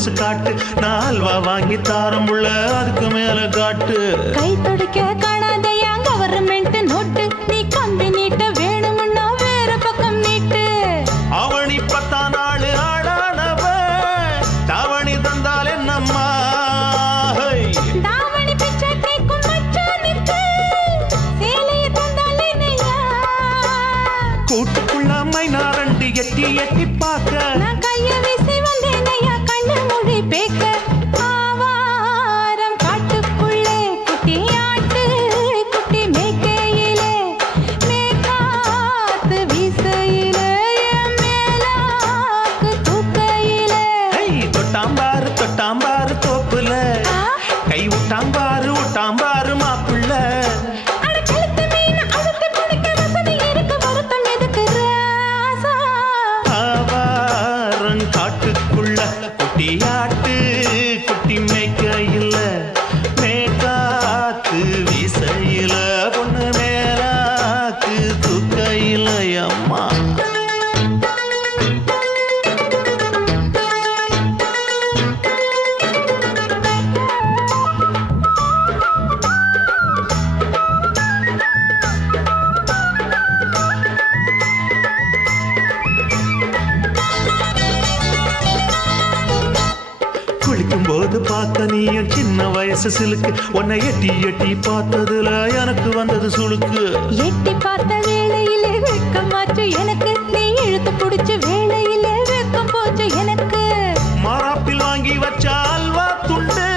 மனசு காட்டு, நான் அல்வா வாங்கி தாரம் உள்ள அதுக்கு மேல காட்டு. கை துடிக்க காணாதையா கவர்மெண்ட் நோட்டு, நீ கம்பி நீட்ட வேணும்னா வேற பக்கம் நீட்டு. அவனி 10 நாள் ஆடானவ தாவணி தந்தால் என்னம்மா? தாவணி பிச்சை கேக்கும் மச்சானுக்கு சேலைய தந்தால் என்னையா? கூட்டுக்குள்ள மைனாரண்டு எட்டி எட்டி பார்க்க, நான் கைய வீசி வந்தேனையா கண்ணு மொழி பேக்க. ஆவாரம் காட்டுக்குள்ளே குட்டி ஆட்டு குட்டி மேய்க்கையிலே, மேக்காத்து வீசையிலே, என் மேலாக்கு தூக்கையிலே. தொட்டாம்பாரு தோப்புல கை விட்டாம்பாரு மாப்புள்ள. அட கழுத்து மீன் அழுத்து குடிக்க வசதி இருக்கு, வருத்தம் எதுக்கு ராசா? ஆவாரம் காட்டுக்குள்ள குட்டியாட்டு குட்டி மேய்க்கையில, மேக்காத்து வீசையில, பொண்ணு மேலாக்கு தூக்கையில. அம்மா குளிக்கும் போது பார்த்த நீயும் சின்ன வயசு சிலுக்கு, உன்னை எட்டி எட்டி பார்த்ததுல எனக்கு வந்தது சுளுக்கு. எட்டி பார்த்த வேளையிலே வெட்கமாச்சு எனக்கு, நீ இழுத்து புடிச்ச வேளையிலே வெட்கம் போச்சு எனக்கு. மாறாப்பில் வாங்கி வச்ச அல்வா துண்டு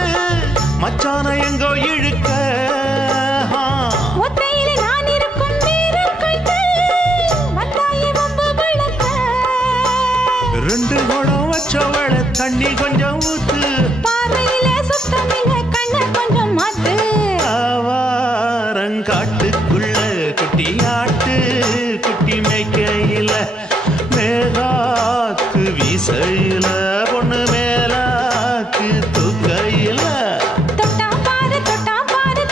மச்சான எங்கோ இழுக்க. ஒத்தையிலே நான் இருக்கும் நேரம் கண்டு வந்தாயே வம்பு விளக்க. 2 குடம் வச்சவள தண்ணி கொஞ்சம் ஊத்து, பார்வையிலே சுத்தமில்லை கண்ண கொஞ்சம் மாத்து. ஆவாரங்காட்டுக்குள்ள குட்டியாட்டு குட்டி மேய்க்கையில, மேலாக்கு வீசையில, பொண்ணு மேலாக்கு தூக்கையில. தொட்டாம் பாரு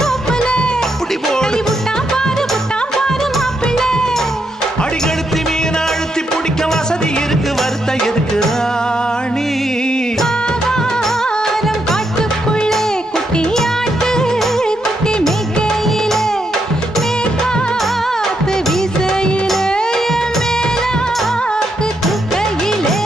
தோப்புல, அப்படி போடு. கை விட்டாம் பாரு மாப்பிள்ளை. அடிகழுத்தி மீன் அழுத்தி பிடிக்க வசதி இருக்கு, வருத்த எதுக்கு ராணி? ஆவாரம் காட்டுக்குள்ளே குட்டி ஆட்டு குட்டி மேய்க்கையிலே, மேக்காத்து வீசையிலே, என் மேலாக்கு தூக்கையிலே.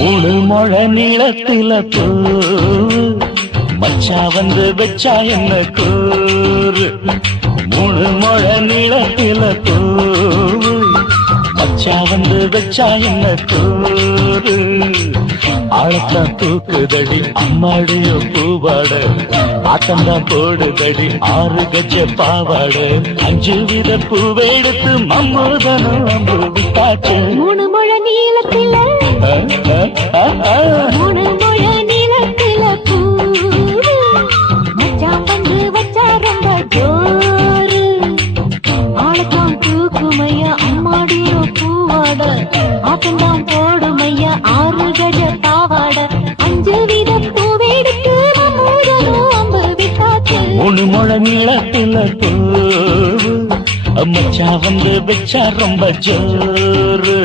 மூணு முழ நீளத்தில பூ மச்சா வந்து வச்சா என்ன கூறு. 3 முழ நீளத்தில பூ மச்சா வந்து வச்சா என்ன கூறு. ஆழத்தான் தூக்குதடி அம்மாடியோ பூவாட, ஆட்டந்தான் போடுதடி 6 கஜ பாவாட. 5 வித பூவெடுத்து மம்மூதனும் அம்பு விட்டாச்சு. 3 முழ நீளத்தில 3 முழ நீளத்தில பூ மச்சான் வந்து வச்சா ரொம்ப ஜோரு. ஆளத்தான் தூக்குமையா அம்மாடியோ பூவாட, ஆட்டந்தான் போடுமையா 6 கஜ பாவாட. 5 வித பூவெடுத்து மம்மூதனும் அம்பு விட்டாச்சு. 3 முழ நீளத்தில பூ மச்சா வந்து வச்சா ரொம்ப ஜோரு.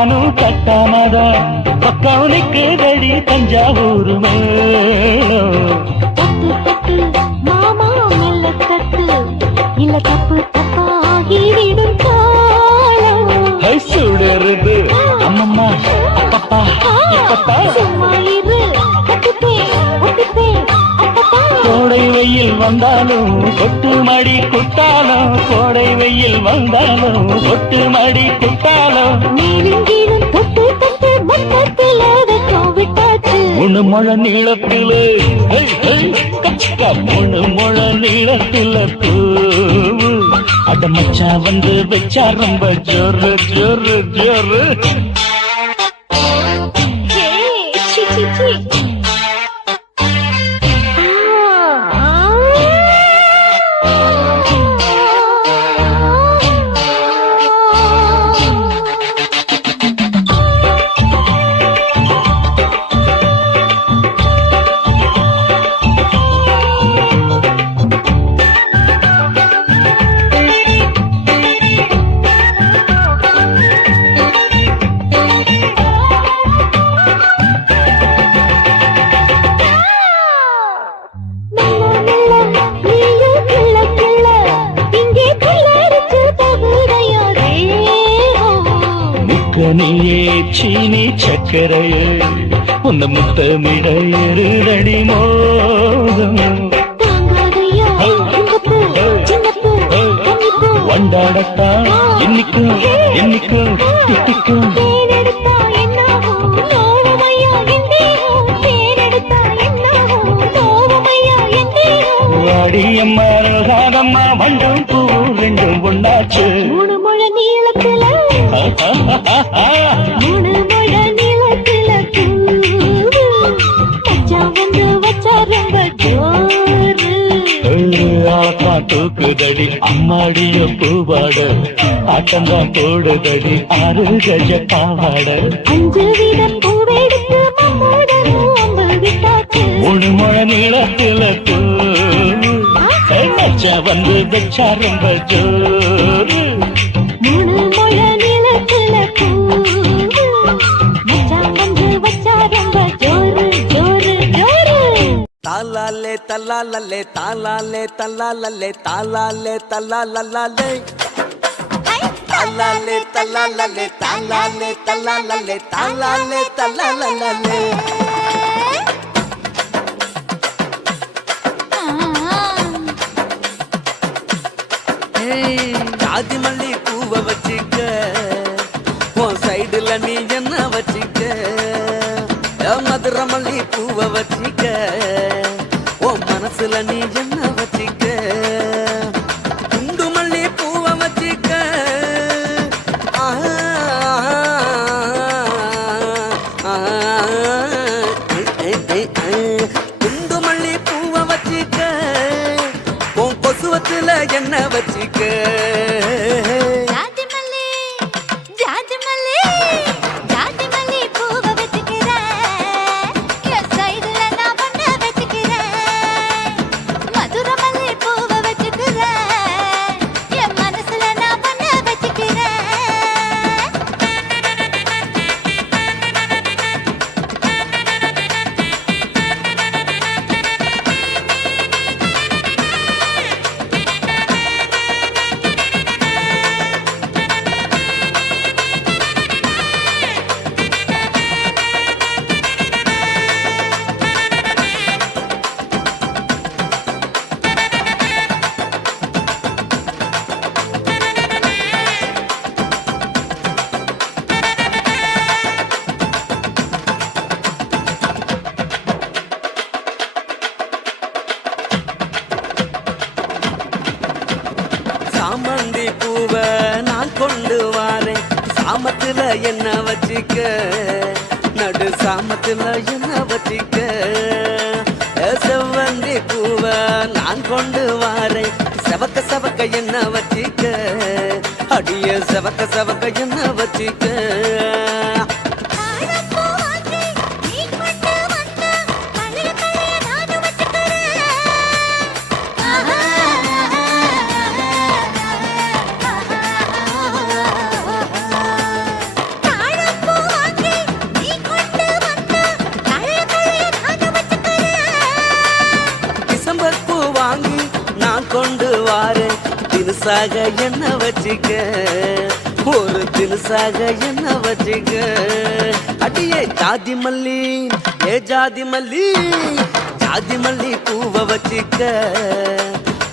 நானும் கட்டாமதான் பக்கம் நிற்குதடி தஞ்சாவூர் மேளம். தட்டு தட்டு மாமா மெல்ல தட்டு, இல்ல தப்பு தப்பாகிவிடும் காலம். சுடருது அம்மம்மா அப்பப்பா இப்பப்பா. சும்மா இரு, கட்டிப்பேன் ஒட்டிப்பேன் அப்பப்பா. கோடை வெயில் வந்தாலும் கொட்டு மடி குத்தாலும், கோடை வெயில் வந்தாலும் கொட்டு மடி குத்தாலும். மேலும் கீழும் தொட்டு தொட்டு மொத்தத்தில் வெக்கம் விட்டாச்சு. முழு முழ நீளத்தில முழு முழ நீளத்தில பூவு அட மச்சா வந்து வச்சா ரொம்ப ஜோரு ஜோரு ஜோரு. ஏய், சீ, சீ, சீ. நீயே சீனி சக்கரையே உந்த முத்தமிட எருதடி மோகம். வண்டாடத்தான் என்னைக்கும் என்னைக்கும் திட்டிக்கும். வாடியம்மா ரோசாதம்மா வண்டும் பூ ரெண்டும் ஒண்ணாச்சு. மூணு முழ நீளத்துல மூணு முழ நீளத்துல பூ வந்து வச்சா ரொம்ப ஜோரு. தூக்குதடி அம்மாடிய பூவாட ஆட்டம்தான் போடுதடி 6 கஜ பாவாட. 5 வீதம் பூவெடுத்து மம்மோட நோம்பு விட்டாச்சு. மூணு முழ நீளத்தில மச்சா வந்து வச்சா ரொம்ப ஜோரு. மூணு முழ நீளத்துல பூ மச்சான் வந்து வச்சா ரொம்ப ஜோரு ஜோரு ஜோரு. தாலாலே தல்லாலல்லே தாலாலே தல்லாலல்லே தாலாலே தல்லாலல்லே தாலாலே தல்லாலல்லே தாலாலே தல்லாலல்லே தாலாலே தல்லாலல்லே. ஜாதி மல்லி பூவ வச்சிக்க உன் சைடுல நீ என்ன வச்சிக்க. மதுரை மல்லி பூவ வச்சிக்க உன் மனசுல நீ என்ன வச்சிக்க. குண்டு மல்லி பூவ வச்சிக்க குண்டு மல்லி பூவ வச்சிக்க உன் கொசுவத்துல என்ன வச்சிக்க. ஜாதி மல்லி ஜாதி மல்லி ஜாதி மல்லி பூவ வச்சுக்கிறேன், என் சைடுல நான் பண்ண வச்சுக்கிறேன். மதுரை மல்லி பூவ வச்சுக்கிறேன், என் மனசுல நான் பண்ண வச்சுக்கிறேன். சாமந்தி பூவ நான் கொண்டு வாரேன், சாமத்துல என்ன வச்சிக்க. நடு சாமத்துல என்ன வச்சிக்க. செவ்வந்தி பூவ நான் கொண்டு வாரேன், செவக்க செவக்க என்ன வச்சிக்க. அடிய செவக்க செவக்க என்ன வச்சிக்க. தாழம் புதுசாக என்ன வச்சுக்க ஒரு தினுசாக என்ன வச்சுக்க அடியே ஜாதி மல்லி ஏ ஜாதி மல்லி ஜாதி மல்லி பூவை வச்சுக்க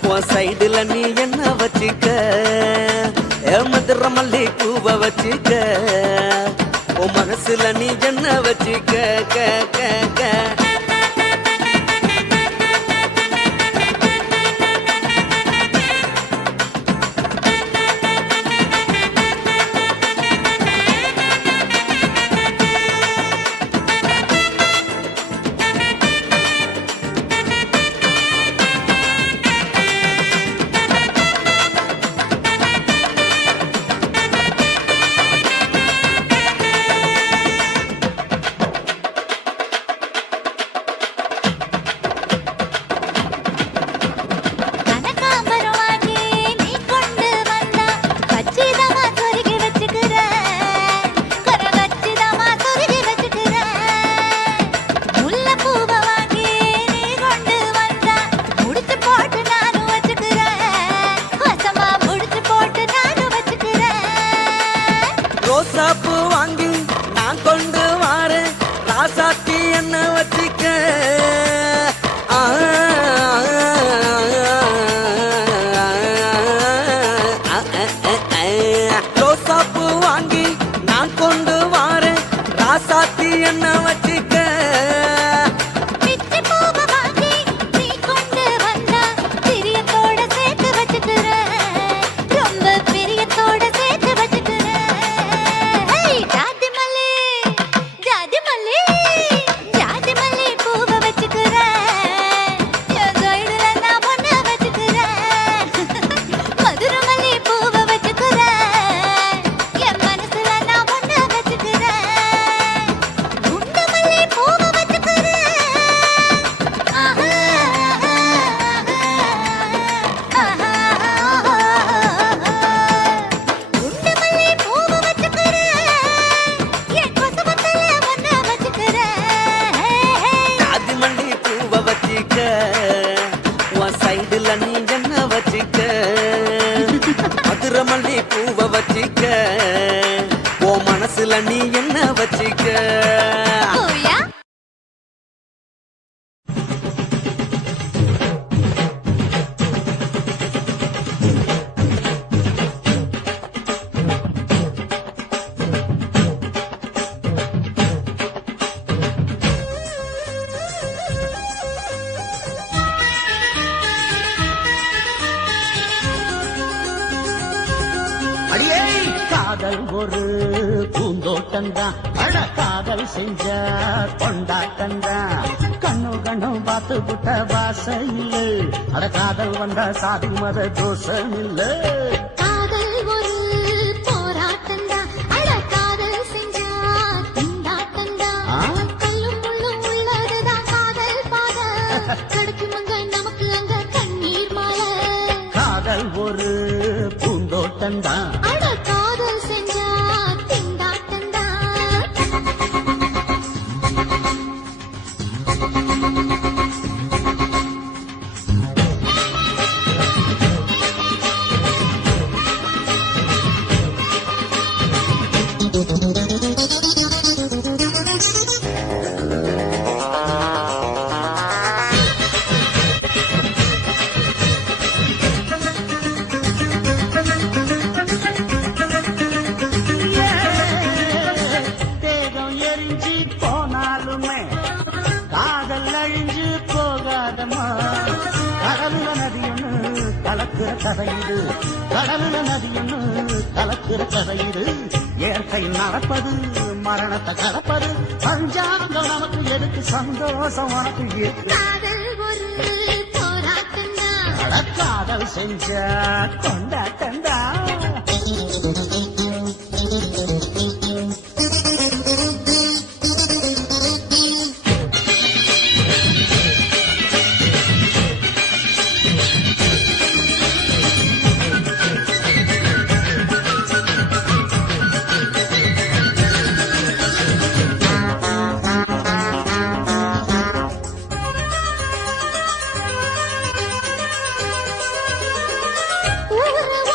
உன் சைடுல நீ என்ன வச்சுக்க ஏ மதுரை மல்லி பூவை வச்சுக்க உன் மனசுல நீ என்ன வச்சுக்க க க க ரோசாப்பூ வாங்கி நான் கொண்டு வாரேன் ராசாத்தி என்ன வச்சுக்க ரோசாப்பூ வாங்கி நான் கொண்டு வாரேன் ராசாத்தி என்ன வச்சுக்க சைடுல நீ என்ன வச்சுக்க மதுரை மல்லி பூவை வச்சுக்க ஓ மனசுல நீ என்ன வச்சுக்க காதல் ஒரு பூந்தோட்டம்தான் அட காதல் செஞ்ச கொண்டாட்டம்தான் கண்ணு கண்ணு பார்த்து புட்ட வாசையில் அட காதல் வந்த சாதி மத தோஷம் இல்ல காதல் ஒரு போராட்டம்தான் அட காதல் செஞ்ச திண்டாட்டம்தான் கல்லும் முள்ளும் உள்ளதுதான் காதல் பாத கிடைக்கும் அங்க நமக்கு அங்க கண்ணீர் மாலை காதல் ஒரு பூந்தோட்டம்தான் காதல் செஞ்சா திண்டாட்டந்தா கலக்கிற கதையிடு கடலுல நதியொன்னு கலக்கிற கதையிடு இயற்கை நடப்பது மரணத்தை கலப்பது பஞ்சாங்கம் நமக்கு எதுக்கு சந்தோஷம் உனக்கு காதல் செஞ்ச கொண்டாட்டந்தா ஊரு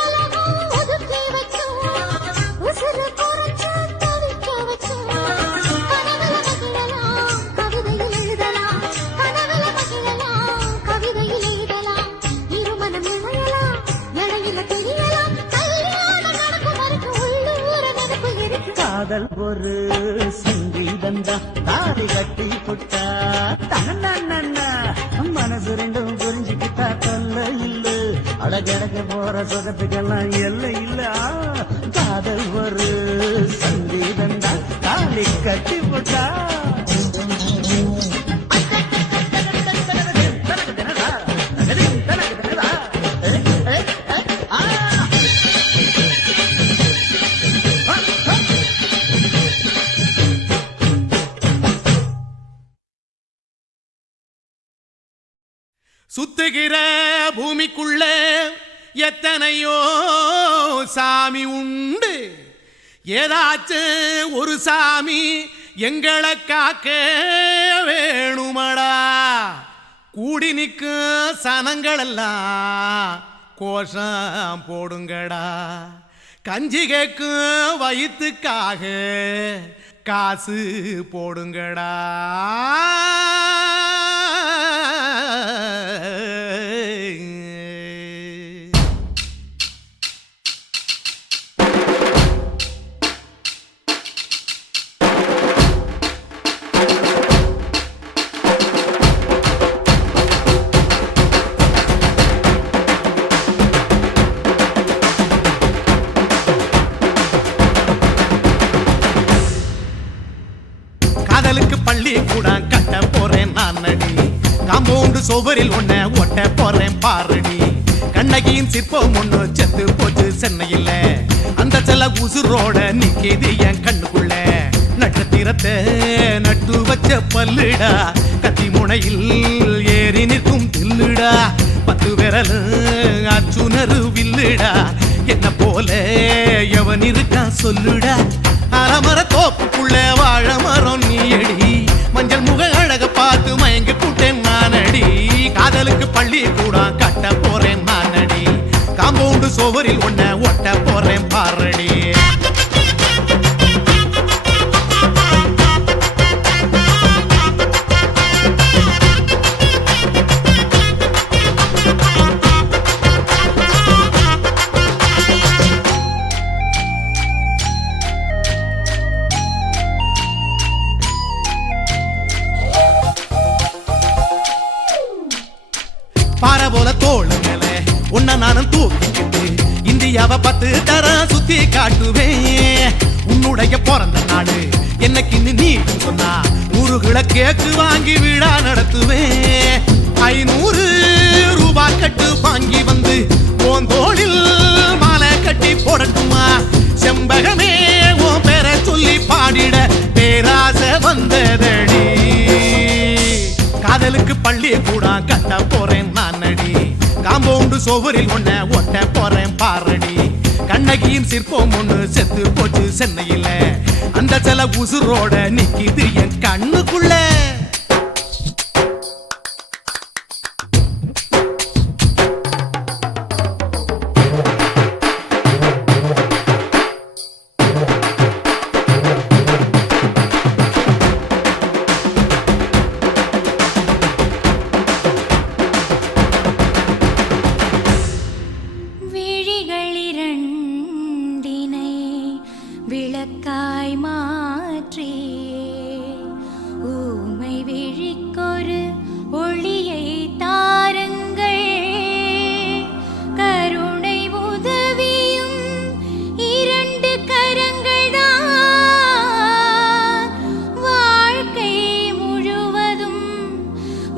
காதல் ஒரு சங்கீதந்தா தாடி கட்டி புட்டா தன்னா மனசு ரெண்டும் புரிஞ்சுக்கிட்டா தொல்ல இல்ல அழகழக போற சுகத்துக்கெல்லாம் எல்லை இல்ல காதல் ஒரு சங்கீதந்தா தாடி கட்டி புட்டா சுத்துகிற பூமிக்குள்ள எத்தனையோ சாமி உண்டு, ஏதாச்சும் ஒரு சாமி எங்களை காக்க வேணுமடா. கூடி நிற்கும் சனங்களெல்லாம் கோஷம் போடுங்கடா. கஞ்சி கேக்கும் வயிற்றுக்காக காசு போடுங்கடா. காதலுக்கு பள்ளி கூட கட்ட போறேன் நான் நடி, காம்பவுண்டு சுவரில் ஒன்ன ஒட்ட போறேன் பாரடி. கண்ணகியின் சிற்பம் ஒண்ணு செத்து போச்சு சென்னையில், அந்த செல்ல உசுரோட நிக்கிது என் கண்ணுக்குள்ள. நட்சத்திரத்தை நட்டு வச்ச பல்லுடா, கத்தி முனையில் ஏறி நிற்கும் தில்லுடா. 10 விரல் அச்சுணரு வில்லுடா, என்ன போல எவன் இருக்கா சொல்லுடா. அலமர தோப்புக்குள்ள வாழ மரம் நீயடி, மஞ்சள் முக அழக பார்த்து மயங்கி கூட்டேன் நானடி. காதலுக்கு பள்ளி கூட கட்ட போறேன் நானடி, காம்பவுண்டு சுவரில் ஒன்ன ஒட்ட போறேன் பாரடி. பாறை போல தோளு மேல உன்ன நானும் தூக்கிக்கிட்டு இந்தியாவை 10 தரம் சுத்தி காட்டுவேன். உன்னுடைய பிறந்த நாடு என்னைக்கு நீ சொன்னா 100 கிலோ கேக்கு வாங்கி விழா நடத்துவேன். 500 ரூபாய் கட்டு வாங்கி வந்து உன் தோளில் மாலை கட்டி போடட்டுமா. செம்பகமே உன் பேரை சொல்லி பாடிட பேராசை வந்ததடி. காதலுக்கு பள்ளி கூட கட்ட போறேன் நானடி, காம்பவுண்டு சுவரில் ஒன்ன ஒட்ட போறேன் பாரடி. கண்ணகியின் சிற்பம் ஒண்ணு செத்து போச்சு சென்னையில், அந்த சில உசுரோட நிக்கிது என் கண்ணுக்குள்ள. விளக்காய் மாற்றி ஊமை விழிக்கொரு ஒளியை தாருங்கள். கருணை உதவியும் 2 கரங்கள் தான், வாழ்க்கை முழுவதும்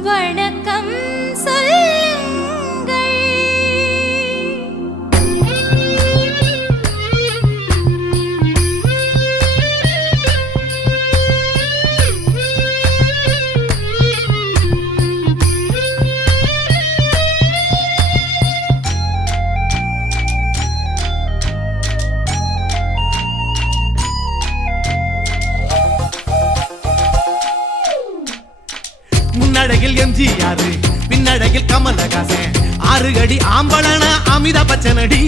வணக்கம் சொல்லுங்கள். முன்னழகில் எம்ஜிஆர், பின்னழகில் கமலஹாசன், 6 அடி ஆம்பளன அமிதாப் பச்சனடி.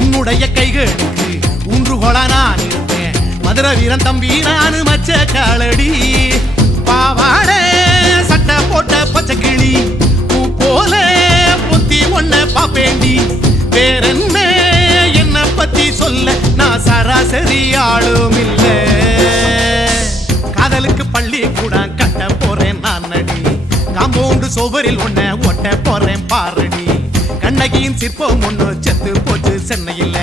உன்னுடைய கைகளுக்கு ஊன்றுகோலா நான் இருப்பேன், மதுரை வீரன் தம்பி நானு மச்ச காலடி. பாவாட சட்டை போட்ட பச்சை கிளி பூ போல பொத்தி ஒன்ன பாப்பேண்டி. வேறென்ன என்ன பத்தி சொல்ல நான் சராசரி ஆளும் இல்ல. காதலுக்கு பள்ளி கூட கட்ட போறேன் நான் நடி. காம்பவுண்டு சுவரில் ஒன்ன ஒட்ட போறேன் பாரடி. கண்ணகியின் சிற்பம் ஒண்ணு செத்து போச்சு சென்னையில்.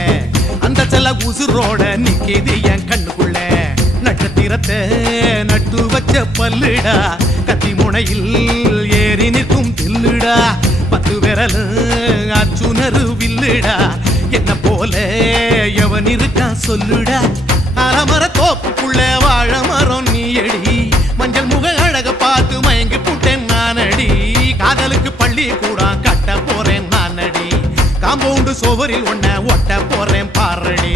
அந்த செல்ல உசுரோட நிக்கிது என் கண்ணுக்குள்ள. நட்சத்திரத்தை நட்டு வச்ச பல்லுடா, கத்தி முனையில் ஏறி நிற்கும் தில்லுடா. 10 விரல் அச்சுணரு வில்லுடா, என்ன போல எவன் இருக்கா சொல்லுடா. அலமர தோப்புக்குள்ள வாழ மரம் நீ அடி. மஞ்சள் முக அழக பார்த்து மயங்கி புட்டேன் நானடி. காதலுக்கு பள்ளி கூட கட்ட போறேன் நானடி. காம்பவுண்டு சுவரில் ஒன்ன ஒட்ட போறேன் பாரடி.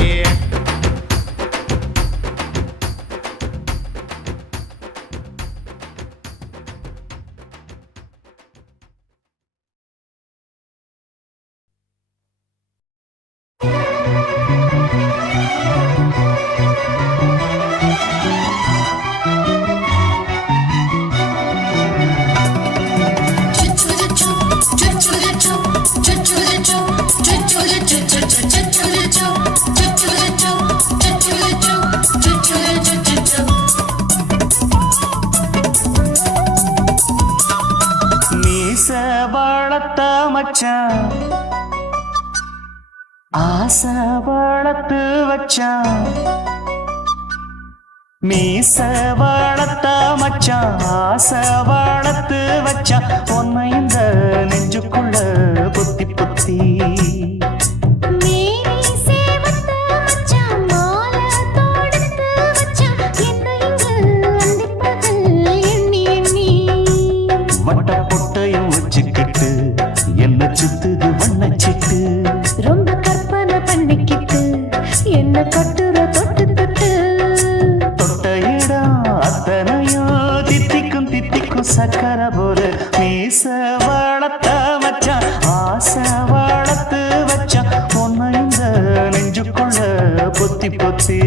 வளர்த்த மச்சான் ஆசை வளர்த்து வச்சான். மீச வளர்த்த மச்சான் ஆசை வளர்த்து வச்சான். உன்னை இந்த நெஞ்சுக்குள்ள பொத்தி பொத்தி என்ன சுத்துது வண்ணச்சிட்டு. ரொம்ப கற்பனை பண்ணிக்கிட்டு என்ன கட்டுற தொட்டு தொட்டு. தொட்ட இடம் அத்தனையோ தித்திக்கும் தித்திக்கும் சக்கர போல. மீச வளர்த்த மச்சான் ஆசை வளர்த்து வச்சான். உன்னை இந்த நெஞ்சுக்குள்ள பொத்தி பொத்தி.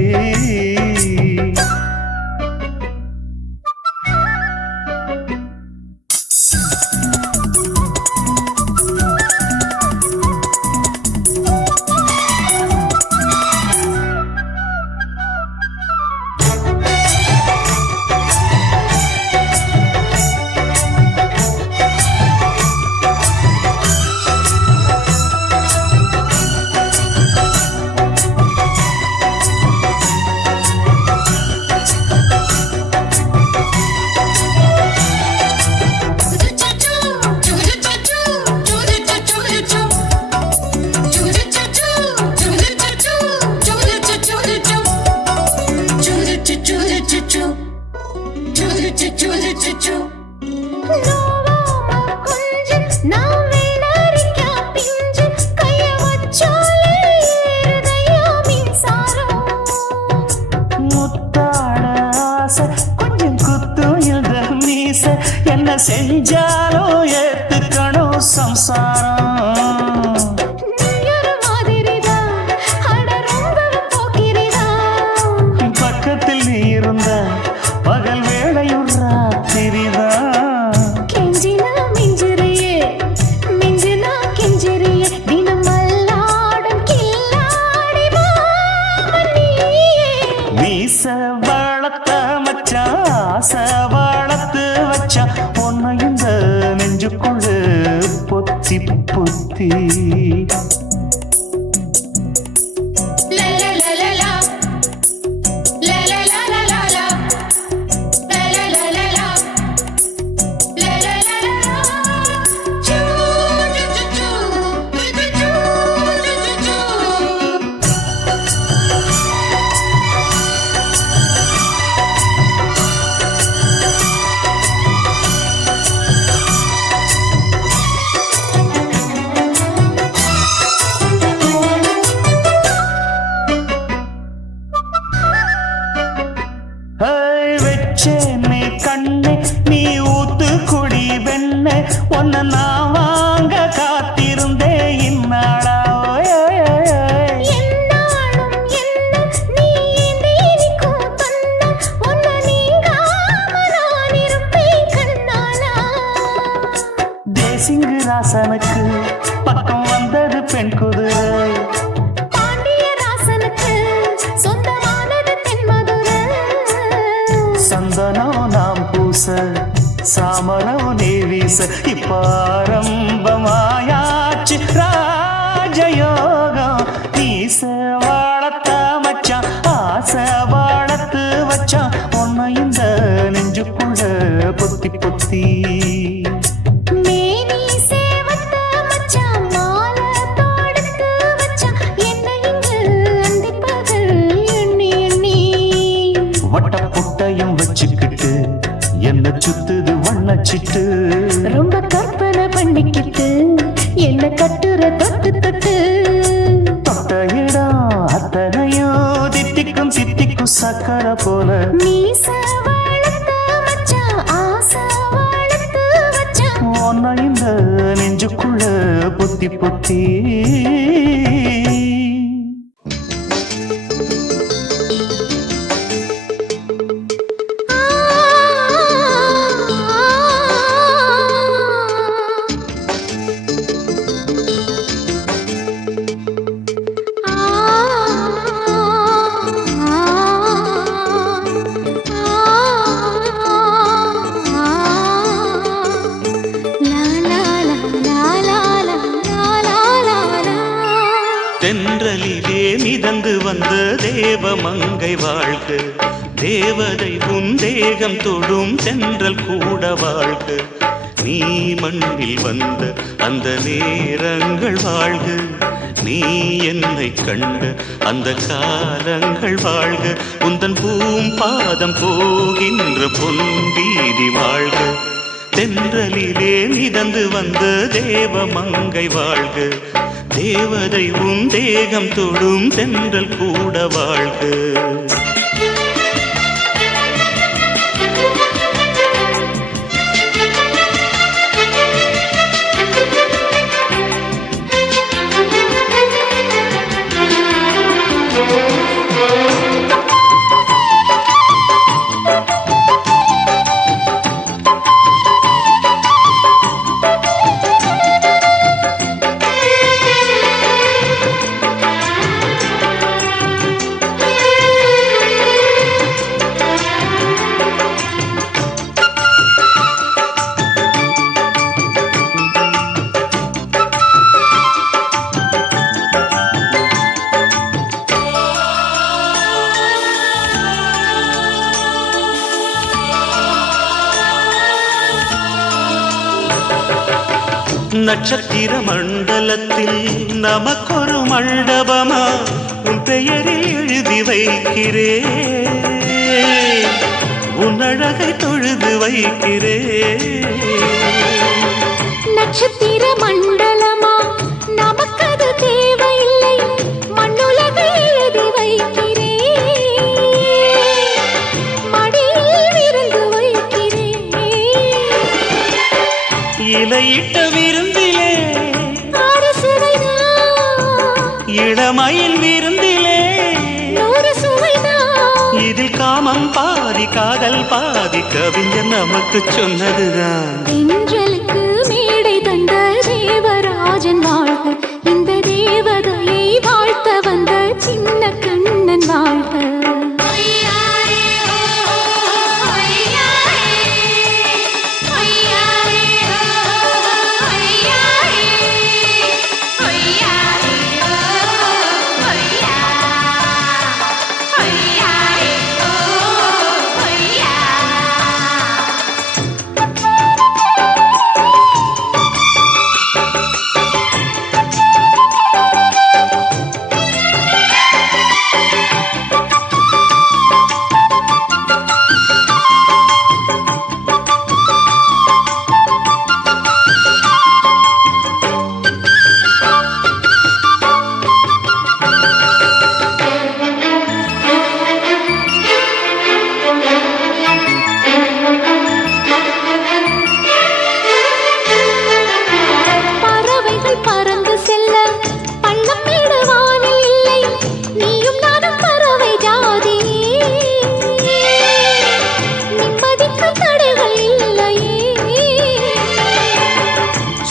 என்ன செஞ்சாலும் ஏத்துக்கணும் சம்சாரம். பக்கத்தில் நீ இருந்த பகல் வேளையும் ராத்திரிதான். கெஞ்சினா மிஞ்சிரியே மிஞ்சினா கெஞ்சிரியே தினம் மல்லாடும் கில்லாடி மீச வளர்த்த மச்சான் ஆசை வளர்த்து வச்சா. உன்னை இந்த நெஞ்சுக்குள்ள பொத்தி பொத்தி. வச்சேனே கண்ணே நீ ஊத்து குடி வெண்ணே. உன்னை நான் வாங்க காத்திருந்தே இந்நாளா. தேசிங்கு ராசனுக்கு பக்கம் வந்தது பெண் குதிரை. பாண்டிய ராச வீச இப்பாரம்பமாயாச்சு ராஜயோகம் வீச வாழத்த மச்சான் ஆசை வாழத்து வச்சான் உன்னை இந்த நெஞ்சுக்குள்ள பொத்தி பொத்தி மேனி சேவத்த மச்சான் மாலை தோடுத்து வச்சான் என்னை இங்கு அந்திப்பகல் எண்ணி எண்ணி வட்ட புட்டையும் வச்சுக்கிட்டு என்ன சுத்துது வண்ணச்சிட்டு ரொம்ப கற்பனை பண்ணிக்கிட்டு என்ன கட்டுற தொட்டு தொட்டு தொட்ட இடம் அத்தனையோ தித்திக்கும் சித்திக்கும் சக்கரை போல மீச வளர்த்த மச்சான் ஆசை வளர்த்து வச்சான் உன்னை இந்த நெஞ்சுக்குள்ள பொத்தி பொத்தி தென்றலிலே மிதந்து வந்த தேவமங்கை வாழ்க தேவதை உன் தேகம் தொடும் தென்றல் கூட வாழ்க நீ மண்ணில் வந்த அந்த நேரங்கள் வாழ்க நீ என்னை கண்ட அந்த காலங்கள் வாழ்க உந்தன் பூம்பாதம் போகின்ற பொன் வீதி வாழ்க தென்றலிலே மிதந்து வந்த தேவமங்கை வாழ்க தேவதை உன் தேகம் தொடும் தென்றல் கூட வாழ்க நட்சத்திர மண்டலத்தில் நமக்கொரு மண்டபமா உன் பெயரில் எழுதி வைக்கிறேன் உன் அழகை தொழுது வைக்கிறேன் நட்சத்திர மண்டலமா நமக்கது தேவையில்லை மண்ணுலகை எழுதி வைக்கிறேன் மடியில் விருந்து வைக்கிறேன் இலையிட்ட விருந்திலே ஆறு சுவைதான் இளமயில் விருந்திலே நூறு சுவைதான் இதில் காமம் பாதி காதல் பாதி கவிஞர் நமக்கு சொன்னதுதான் தென்றலுக்கு மேடை தந்த தேவராஜன் வாழ்க இந்த தேவதையை வாழ்த்த வந்த சின்ன கண்ணன் வாழ்க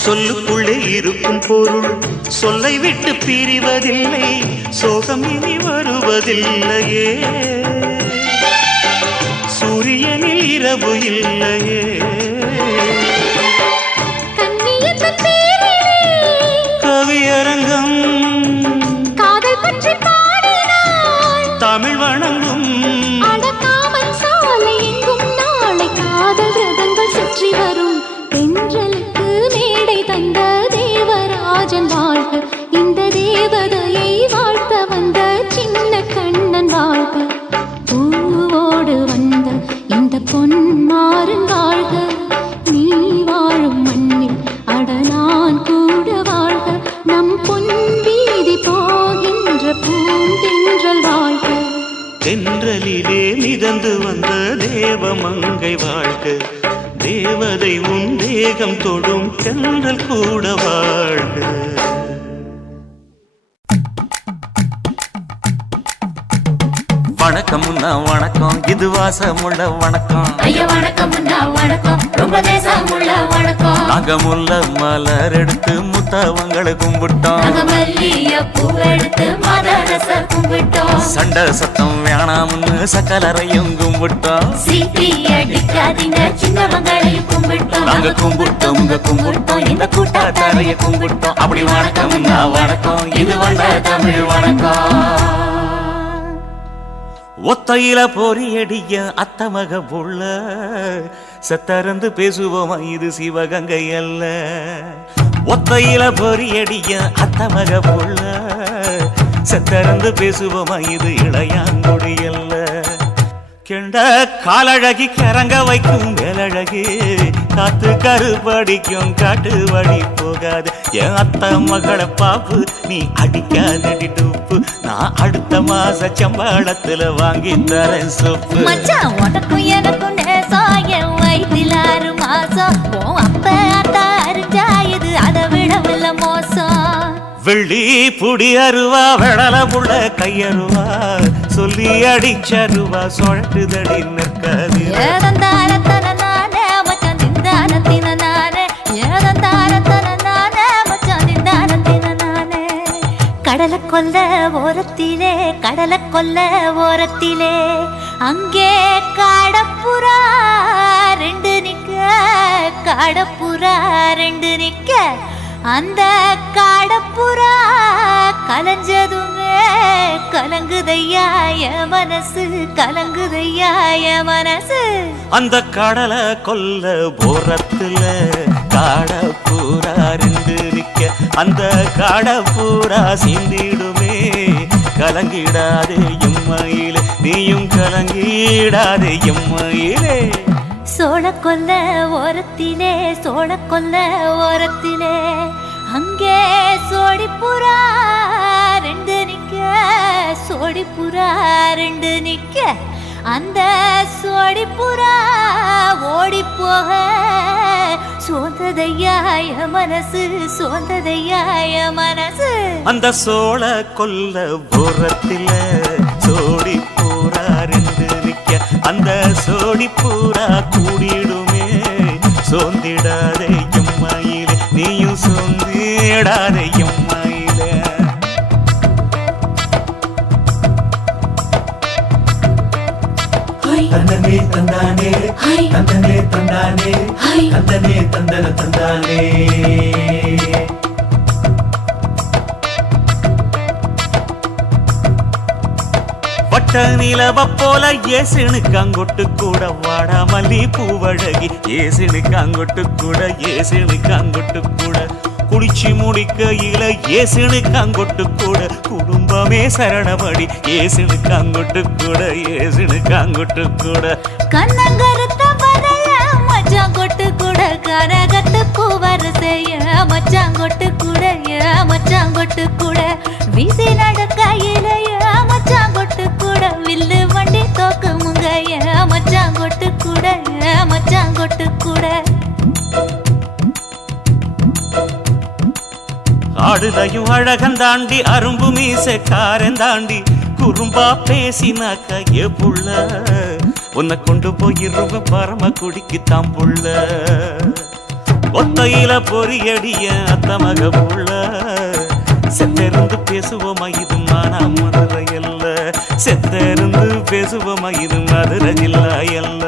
சொல்லுக்குள்ளே இருக்கும் பொருள் சொல்லை விட்டு பிரிவதில்லை சோகம் இனி வருவதில்லையே சூரியனில் இரவு இல்லையே வாழ்க பூவோடு வந்த இந்த பொன்மாறன் வாழ்க நீ வாழும் மண்ணில் அடனான் கூட வாழ்க நம் பொன் வீதி போகின்ற பூந்தென்றல் வாழ்க தென்றலிலே மிதந்து வந்த தேவமங்கை வாழ்க தேவதை உன் தேகம் தொடும் தென்றல் கூட வாழ்க வணக்கம் வணக்கம் இது வாசமுள்ள வணக்கம் ஐயா வணக்கம் வணக்கம் ரொம்ப தேசமுள்ள வணக்கம் நாங்க முல்ல மலர் எடுத்து முத்தவங்களை கும்பிட்டோம் மல்லிய பூ எடுத்து மதரச கும்பிட்டோம் சண்டை சத்தம் வேணாம்னு சக்கலரையும் கும்பிட்டோம் சீட்டி அடிக்காதீங்க சின்னவங்களையும் கும்பிட்டோம் நாங்க கும்பிட்டோம் உங்க கும்பிட்டோம் இந்த கூட்டாத்தாரைய கும்பிட்டோம் அப்படி வணக்கம் வணக்கம் இது வந்த தமிழ் வணக்கம் ஒத்தையில பொறியடிய அத்தமக புள்ள சத்தறந்து பேசுவோமா இது சிவகங்கை அல்ல ஒத்தையில பொறியடிய அத்தமக புள்ள சத்தறந்து பேசுவோமா இது இளையாங்குடி அல்ல கெண்ட காலழகி கிறங்க வைக்கும் வேலழகி காத்து கருப்படிக்கும் காட்டு வழி போகாது என் அத்த மகளை பாப்பு நீ அடிக்காதடி டூப்பு நான் அடுத்த மாச சம்பளத்துல வாங்கி தரேன் சொப்பு மச்சான் உனக்கும் எனக்கும் நேசம் என் வயிற்றில் 6 மாசம் ஓ அப்ப அத்தா அறிஞ்சா இது அதை விடவில்ல மோசம் வெள்ளி புடி அருவா வெடல புள்ள கையருவா சொல்லி அடிச்சருவா சொழட்டுதடி நிற்காது ஏதந்தாரத்தன நானே மச்சான் திந்தாரத்தின நானே ஏதந்தாரத்தன நானே மச்சான் திந்தாரத்தின நானே கடலை கொல்ல ஓரத்திலே கடலை கொல்ல ஓரத்திலே அங்கே காடப்புறா 2 நிக்க காடப்புறா 2 நிக்க அந்த காடப்புறா கலஞ்சதுமே கலங்குதையா என் மனசு கலங்குதையா என் மனசு அந்த கடலை கொல்ல போரத்துல காடப்பூரா 2 நிக்க அந்த காடப்பூரா சிந்திடுமே கலங்கிடாதே எம்மையிலே நீயும் கலங்கிடாதே எம்மையிலே சோழக்கொல்ல ஓரத்திலே சோழக்கொல்ல ஓரத்திலே அங்கே சோடிப்புறா 2 நிக்க சோடிப்புறா 2 நிக்க அந்த சோடிப்புறா ஓடி போக சோந்ததையா என் மனசு சோந்ததையா என் மனசு அந்த சோழ கொல்ல போரத்தில சோடி பூரா 2 நிக்க அந்த சோடி பூரா கூடிடுமே சோந்திடாதே எம்மையிலே நீயும் சோந்திடாதே எம்மையிலே தந்தனே தந்தானே தந்தனே தந்தானே தந்தனே தந்தன தந்தானே வட்ட நிலவ போல ஏசுனுக்கு அங்கொட்டு கூட வாடா மல்லி பூவழகி ஏசுனுக்கு அங்கொட்டு கூட ஏசுனுக்கு அங்கொட்டு கூட குளிச்சு முடிக்கையில ஏசுனுக்கு அங்கொட்டு கூட குடும்பமே சரணமடி ஏசுனுக்கு அங்கொட்டு கூட ஏசுனுக்கு அங்கொட்டு கூட கண்ணங்கருத்த வரைய மச்சாங்கொட்டு கூட கரகத்துக்கு வரிசைய மச்சாங்கொட்டு கூட மச்சாங்கொட்டு கூட வீசி நடக்கையில மச்சாங்கொட்டு கூட வில்லு வண்டி தோக்கு முங்கைய மச்சாங்கொட்டு கூட மச்சாங்கொட்டு கூட ஆடுதையும் அழகந்தாண்டி அரும்பு மீசக்காரன் தாண்டி குறும்பா பேசினாக்க ஏ புள்ள உன்னை கொண்டு போயிருவ பரம குடிக்கு தாம் புள்ள ஒத்தையில பொறியடிய அத்தமக புள்ள செத்திருந்து பேசுவோமா இது மானா மதுரை அல்ல செத்திருந்து பேசுவோமா இது மதுரை ஜில்லா அல்ல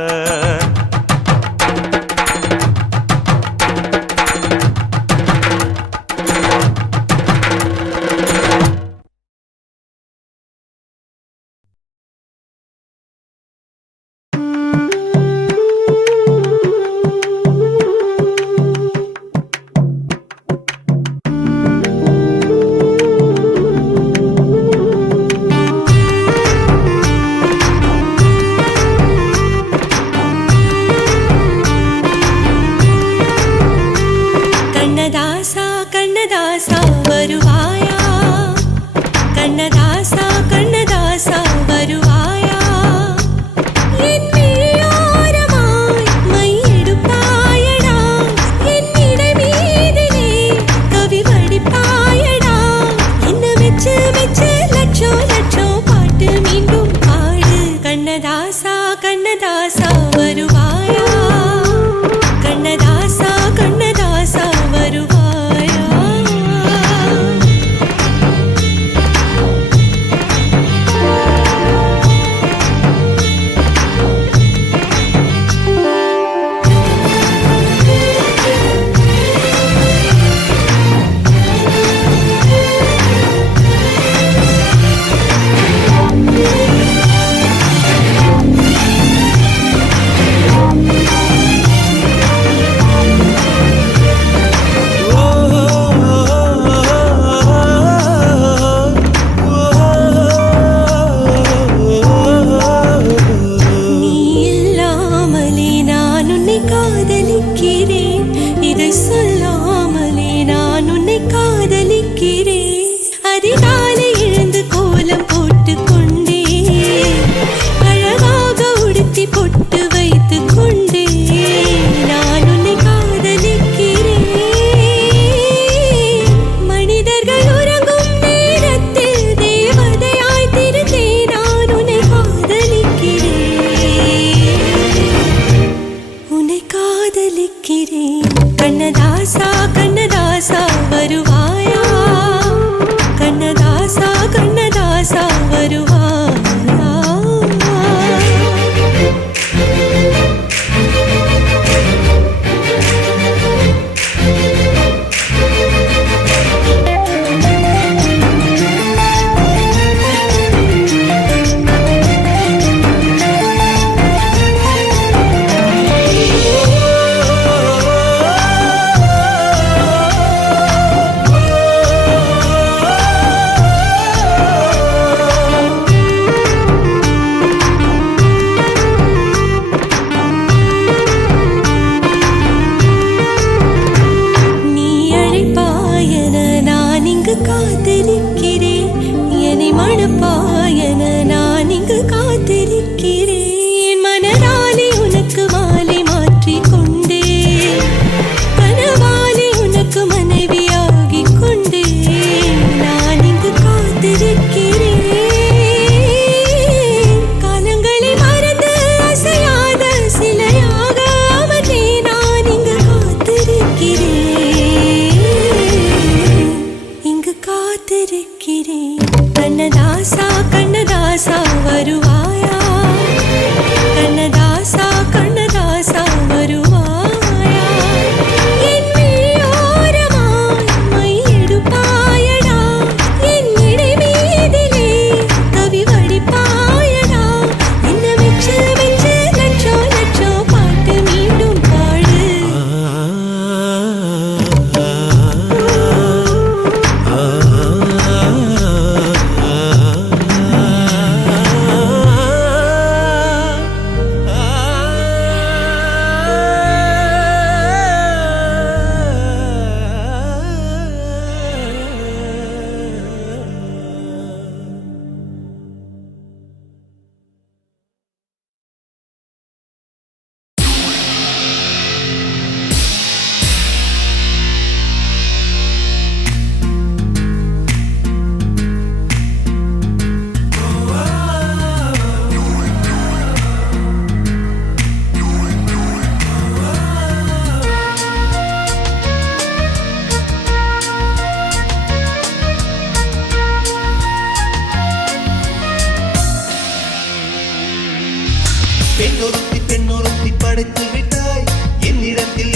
பெண்ணொருத்தி பெண்ணொருத்தி படைத்து விட்டாய் என்னிடத்தில்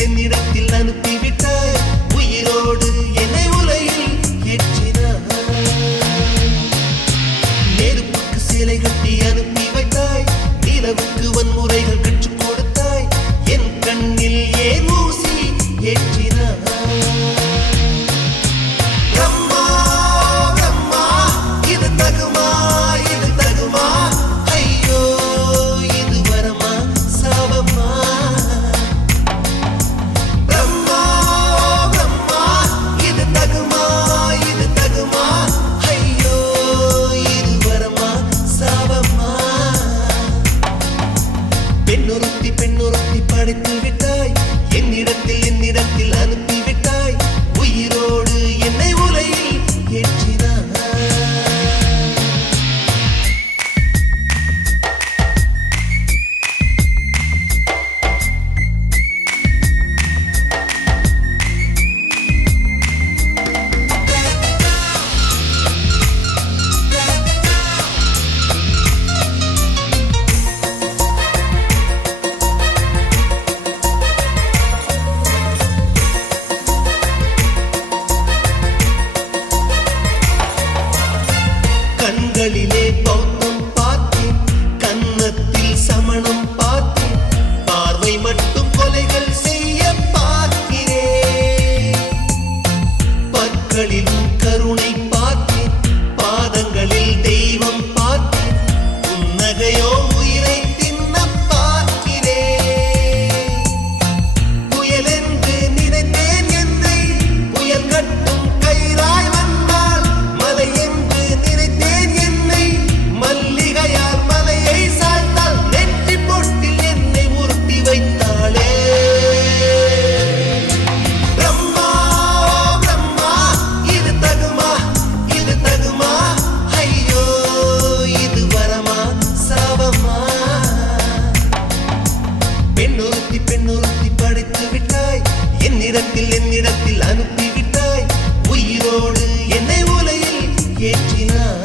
அனுப்பிவிட்டாய் உயிரோடு என்னை உலையில் ஏற்றினாய் நெருப்புக்கு சிலை கட்டி அனுப்பி வைத்தாய் நிலவுக்கு வன்முறைகள் கற்றுக் கொடுத்தாய் என் கண்ணில் ஏன் ஊசி ஏற்றினாய் பிரம்மா பிரம்மா இது தகுமா இது தகுமா ஐயோ இது வரமா சாபமா பிரம்மா பிரம்மா இது தகுமா இது தகுமா ஐயோ இது வரமா சாபமா பெண்ணொருத்தி பெண்ணொருத்தி படைத்து விட்டாய் என்னிடத்தில் அனுப்பி விட்டாய் உயிரோடு என்னை உலையில் ஏற்றினாய் கண்களிலே பௌத்தம் பார்த்தேன் கன்னத்தில் சமணம் பார்த்தேன் பார்வை மட்டும் கொலைகள் செய்ய பார்க்கிறேன் பற்களிலும் கருணை பார்த்தேன் பாதங்களில் தெய்வம் பார்த்தேன் புன்னகையோ உயிரை தின்ன பார்க்கிறேன் புயலென்று நினைத்தேன் என்னை புயல் கட்டும் கயிறாய் வந்தால் மலை என்று நினைத்தேன் என்னை மல்லிகையால் மலையை சாய்த்தால் நெற்றி பொட்டில் என்னை உருட்டி வைத்தாளே பிரம்மா பிரம்மா இது தகுமா இது தகுமா ஐயோ இது வரமா சாபமா பெண்ணொருத்தி பெண்ணொருத்தி படைத்து விட்டாய் என்னிடத்தில் அனுப்பி விட்டாய் உயிரோடு என்னை உலையில் ஏற்றினாய்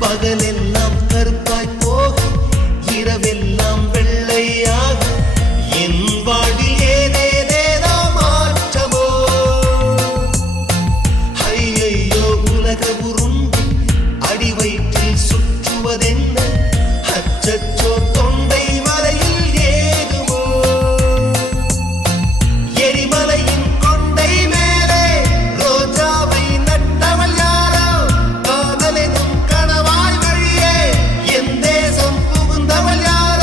பகலெல்லாம் கருப்பாய் போக இரவெல்லாம் வெள்ளையாக என் வாழ்வில் ஏதேதேதோ மாற்றமோ ஐயையோ உலக உருண்டு அடி வயிற்றில் சுற்றுவதென்ன அச்சச்சோ தொண்டை மலையில் ஏகுமோ எரிமலையின் கொண்டை மேலே ரோஜாவை நட்டவள் யாரோ காதலெனும் கணவாய் வழியே என் தேசம் புகுந்தவள் யாரோ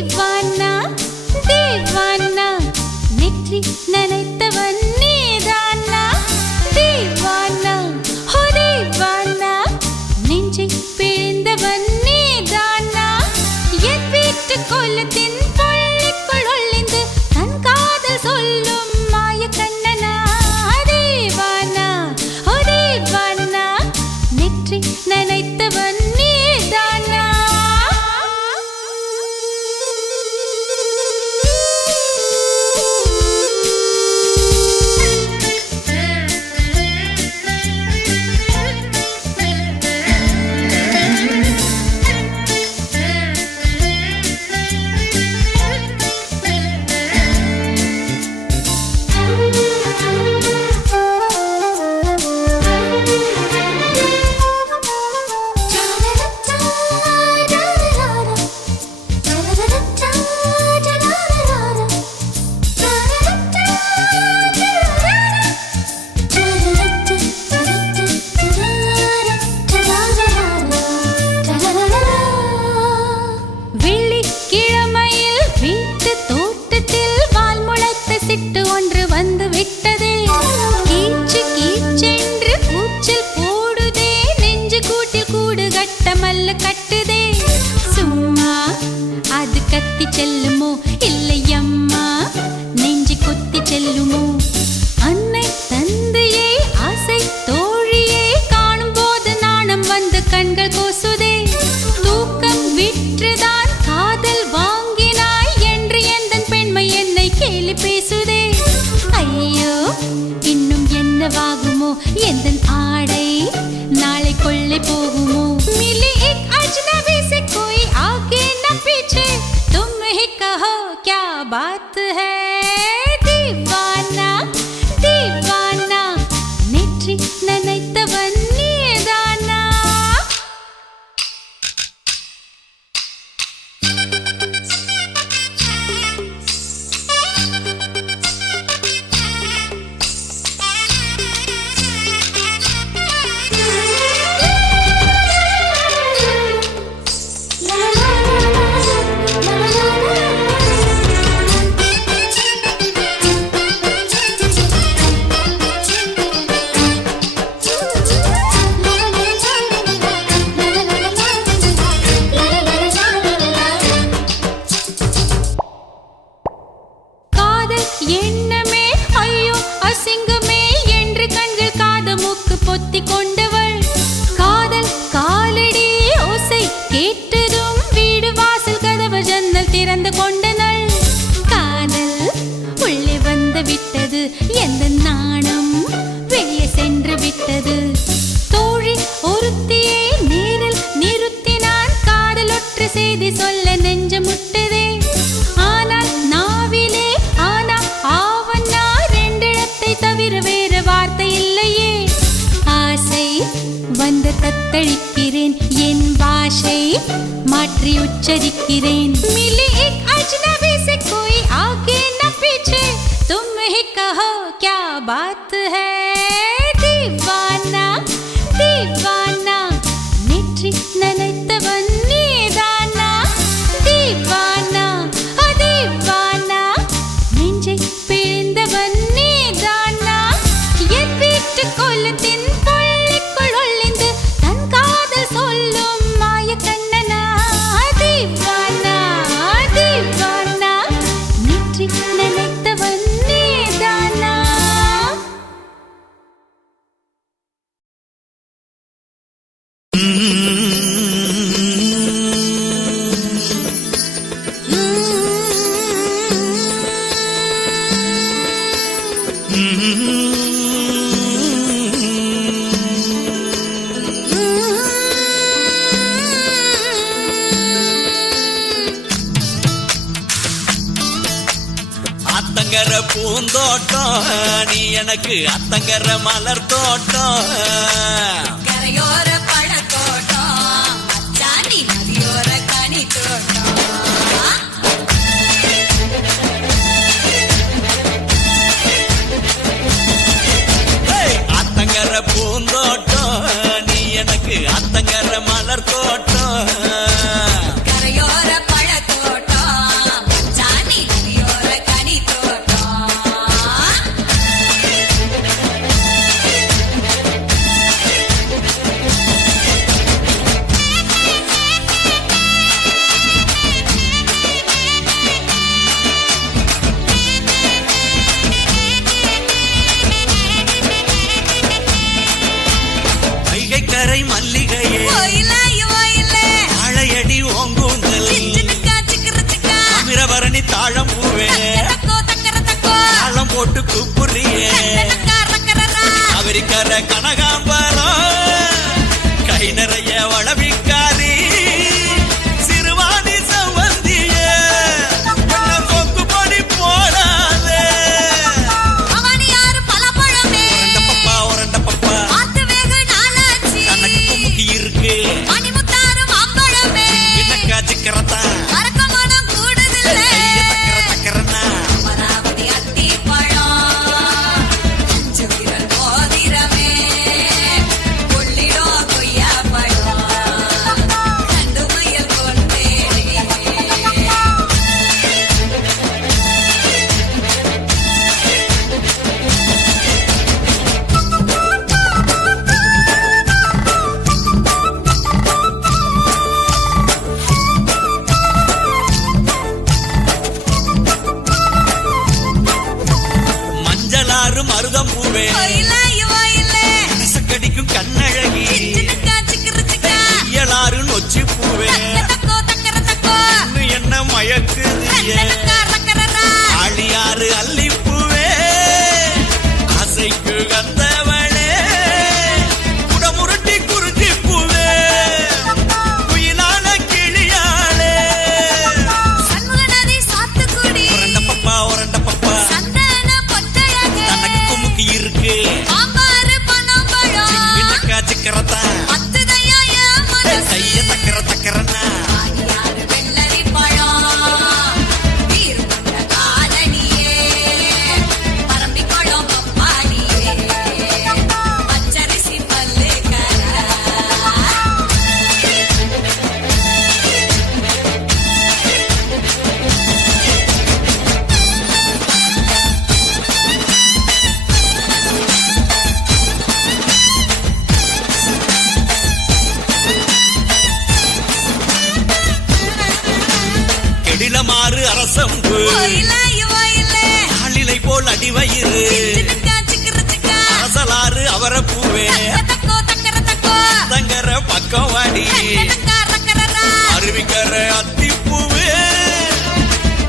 தீவானா தீவானா நெற்றி நனைத்தவன் நீதானா தீவானா ஹோ தீவானா நெஞ்சை பிழிந்தவன் நீதானா என் வீட்டு கொல்லத்தின் பள்ளிக்குள் ஒளிந்து தன் காதல் சொல்லும் மாய கண்ணனா தீவானா ஹோ தீவானா நெற்றி நனைத்தவன் நீதானா வெள்ளிக்கிழமையில் வீட்டு தோட்டத்தில் வால் முளைத்த சிட்டு ஒன்று வந்து விட்டதே கீச்சு கீச்சென்று கூச்சல் போடுதே நெஞ்சு கூட்டில் கூடு கட்ட மல்ல கட்டுதே சும்மா அது கத்தி செல்லுமோ இல்லையம்மா நெஞ்சு கொத்தி செல்லுமோ அன்னை தந்தையே ஆசை தோழியே காணும் போது நாணம் வந்து கண்கள் கூசுதே தூக்கம் விற்றுதான் காதல் வாங்கினாய் என்று எந்தன் பெண்மை என்னை கேலி பேசுதே ஐயோ இன்னும் என்னவாகுமோ எந்தன் ஆடை நாளை கொள்ளை போகுமோ मिली एक अजनबी से कोई आगे न पीछे तुम ही कहो क्या बात है दीवाना दीवाना நெற்றி நனைத்தவன் நீதானா காதல் எண்ணமே ஐயோ அசிங்கமே என்று கண்கள் காது மூக்கு பொத்தி கொண்டவள் காதல் காலடி ஓசை கேட்டதும் வீடு வாசல் கதவு ஜன்னல் திறந்து கொண்டனள் காதல் உள்ளே வந்து விட்டது எந்த நாணம் வெளியே சென்று விட்டது தோழி ஒருத்தியை நேரில் நிறுத்தினான் காதல் ஒற்று செய்தி சொல்ல நெஞ்சு முட்டதே ஆனால் நாவிலே ஆனா ஆவன்னா ரெண்டிடத்தை தவிர வேறு வார்த்தை இல்லையே ஆசை வந்து தத்தளிக்கிறேன் என் பாஷை மாற்றி உச்சரிக்கிறேன் मिली एक अजनबी से कोई आगे न पीछे तुम ही कहो क्या बात है दीवाना दीवाना நெற்றி நனைத்தவன் நீதானா दीवाना दीवाना நெஞ்சை பிழிந்தவன் நீதானா என் வீட்டு கொல்லத்தின் பள்ளிக்குள் ஒளிந்து தன் காதல் சொல்லும் மாய கண்ணனா दीवाना दीवाना நெற்றி நனைத்தவன் நீதானா அத்தங்கர பூந்தோட்டம் நீ எனக்கு அத்தங்கர மலர் தோட்டம் கரையோர பழத்தோட்டம் அச்சாண்டி நதியோர கனி தோட்டம் அத்தங்கர பூந்தோட்டம் நீ எனக்கு அத்தங்கர மலர் தோட்டம் கரையோர பழத்தோட்டம் போட்டு கூப்புறியே அவரிக்கர கனகாம்பரம் கை நிறைய வளவிக்காரி சிறுவாணி சவந்திய கொக்கு படி போடாதே பப்பா உரண்ட பப்பா தனக்கு குமுக்கி இருக்கு என்னக்கா சிக்கரத்தா தக்கரன்னா மருதம் பூவே கடிக்கும் கண்ணழகி இயலாறு நொச்சி பூவே என்ன மயக்குது ஆழியாறு அல்லி பூவே ஆசைக்கு வந்தவளே குடமுருட்டி குருத்தி பூவே குயிலான கிளியாளே உரண்ட பப்பா உரண்ட பப்பா தனக்கு குமுக்கி இருக்கு சிக்கரத்தா கைய தக்கர தக்கரன்னா கெடிலமாறு அரசம்பு ஆளிலை போல் அடிவயிறு அரசலாறு அவரப்பூவே தங்கர பக்கம் வாடி அருவிக்கர அத்திப்பூவே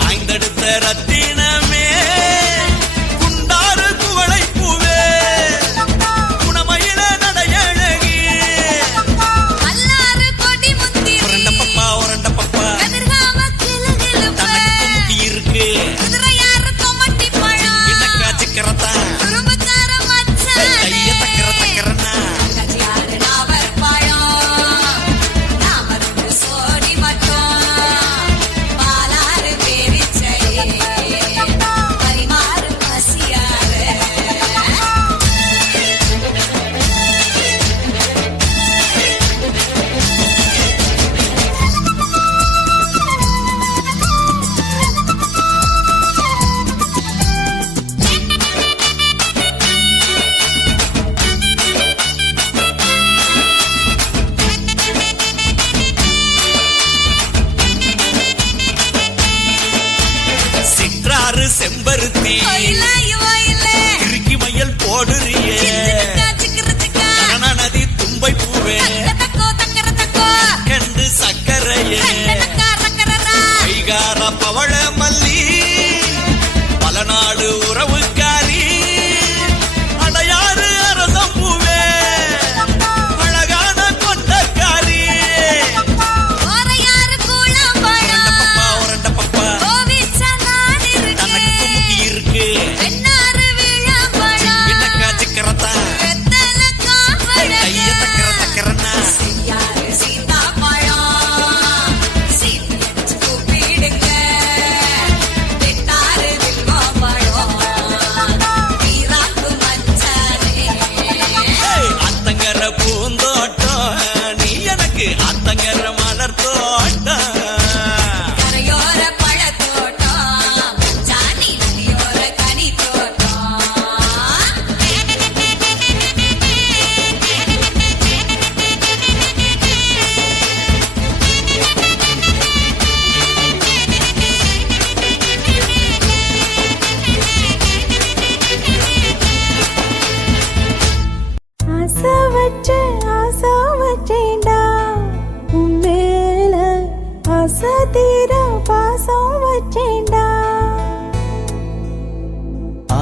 ஐந்தெடுத்த ரத்தினமே குண்டாறு குவளை பூவே குணமயில நடையழகி உரண்ட பப்பா உரண்ட பப்பா தனக்கு குமுக்கி இருக்கு என்னக்கா சிக்கரத்தா கைய தக்கர தக்கரன்னா சிற்றாறு செம்பருத்தி இறுக்கி மயல் போடுறியே கரண நதி தும்பை பூவே கண்டு சக்கரையே கைகார பவள மல்லி பல நாடு உறவுக்காரி அடையாறு அரசம் பூவே அழகான கொண்டக்காரி பப்பா உரண்ட பப்பா தனக்கு குமுக்கி இருக்கு என்னக்கா சிக்கரத்தா கைய தக்கர தக்கரன்னா அத்தங்கர பூந்தோட்டம் நீ எனக்கு அத்தங்கர மலர் தோட்டம்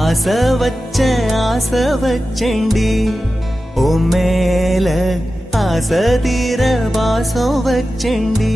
ஆசை வச்சேண்டி ஓ மேல ஆசை தீர வாசம் வச்சேண்டி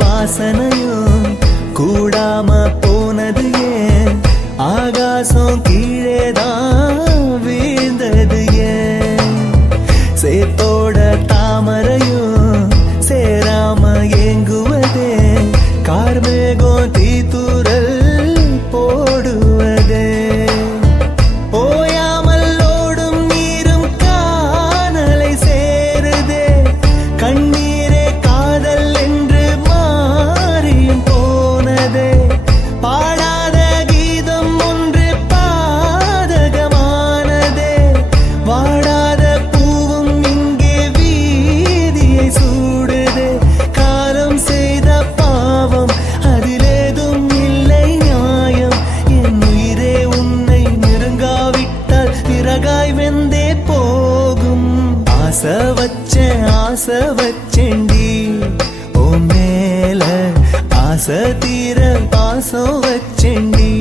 வாசனையும் கூடாம போனது ஏன் ஆகாசம் கீழேதான் வீழ்ந்தது ஏன் சேத்தோட தாமரையும் சேராம ஏங்குவதே கார்மேகம் தீத்துரல் போடுவதே ஓயாமல் ஓடும் நீரும் காணலை சேருதே கண்ணீரே காதல் என்று மாறியும் போனதே பாடாத கீதம் ஒன்று பாதகமானதே வாடாத பூவும் இங்கே வீதியை சூடுதே காலம் செய்த பாவம் அதிலேதும் இல்லை நியாயம் என் உயிரே உன்னை நெருங்காவிட்டால் விறகாய் வெந்தே போகும் ஆசை வச்சேண்டி ஓ மேல ஆசை தீர பாசம் வச்சேண்டி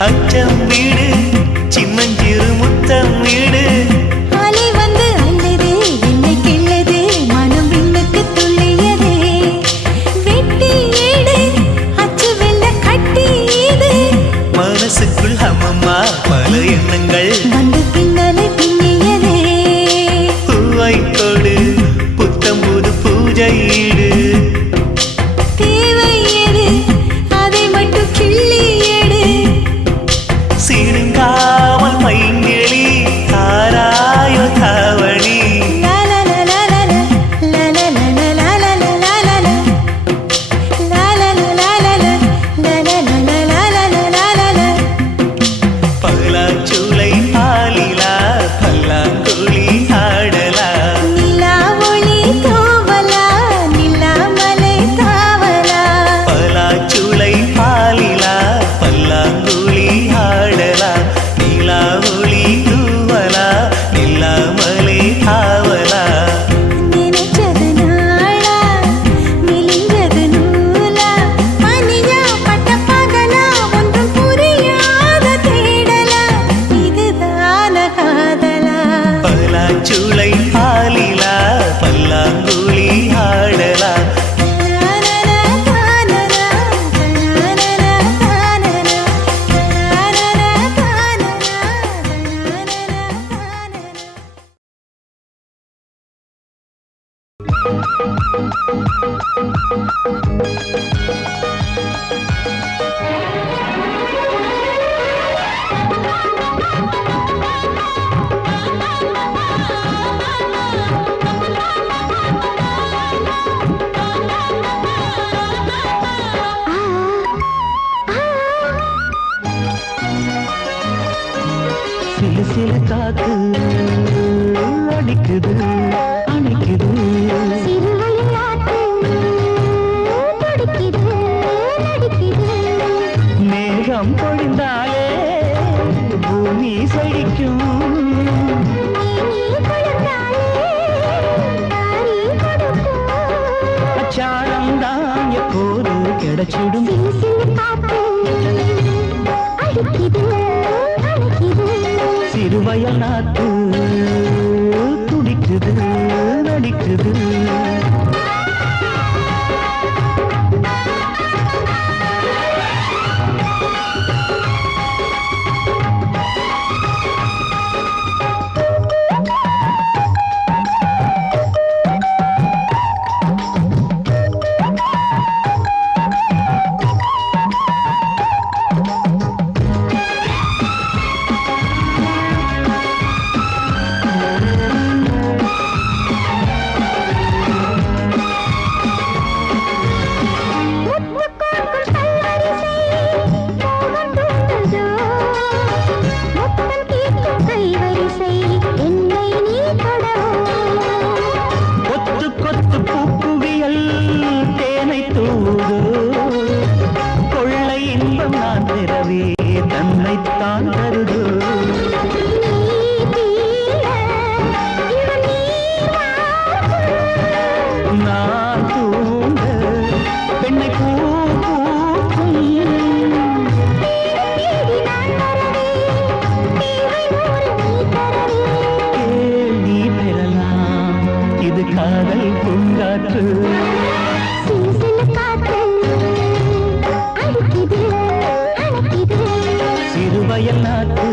அச்சம் வீடு சின்னஞ்சிறு முத்தம் வீடு அலை வந்து அல்லது என்னை கிள்ளது மனம் விண்ணுக்கு துள்ளியதே வெட்டி ஏடு அச்சு வெள்ள கட்டி இது மனசுக்குள் அம்மம்மா பல எண்ணங்கள் வந்து பின்னலை பின்னியதே பூவை கொடு புத்தம் புது பூஜையீடு தேவை எது அதை மட்டும் கிள்ளி எடு சிறுங்காமல் மைங்கிளி தாராயோ தாவணி பலாச்சூளை பாலிலா பல்லாங்குழி ஆடலா நிலா ஒளி தோவலா நிலாமலை தாவலா பலாச்சூளை பாலிலா பல்லாங்குழி ஆடலா நிலா ஒளி தூவலா நில்லாமலே ஆவலா நினைச்சது நாளா மெலிஞ்சது நூலா பனியா பட்ட பகலா ஒன்றும் புரியாத தேடலா இதுதான காதலா பலாச்சூளை பாலிலா பல்லாங்குழி ஆடலா சிலு சிலு காத்து அடிக்குது அணைக்குது மேகம் பொழிந்தாலே பூமி செழிக்கும் அச்சாரம் தான் எப்போது கிடைச்சிடும் சிறுவயல் நாத்து துடிக்குது நடிக்குது கொத்து கொத்து பூக்குவியல் தேனை தூதோ கொள்ளை இன்பம் நான் பெறவே தன்னைத்தான் தருதோ நான் தூங்க பெண்ணை பூ பூக்கும் கேள்வி பெறலாம் இது காதல் பூங்காற்று சிறுவயல் நாட்டு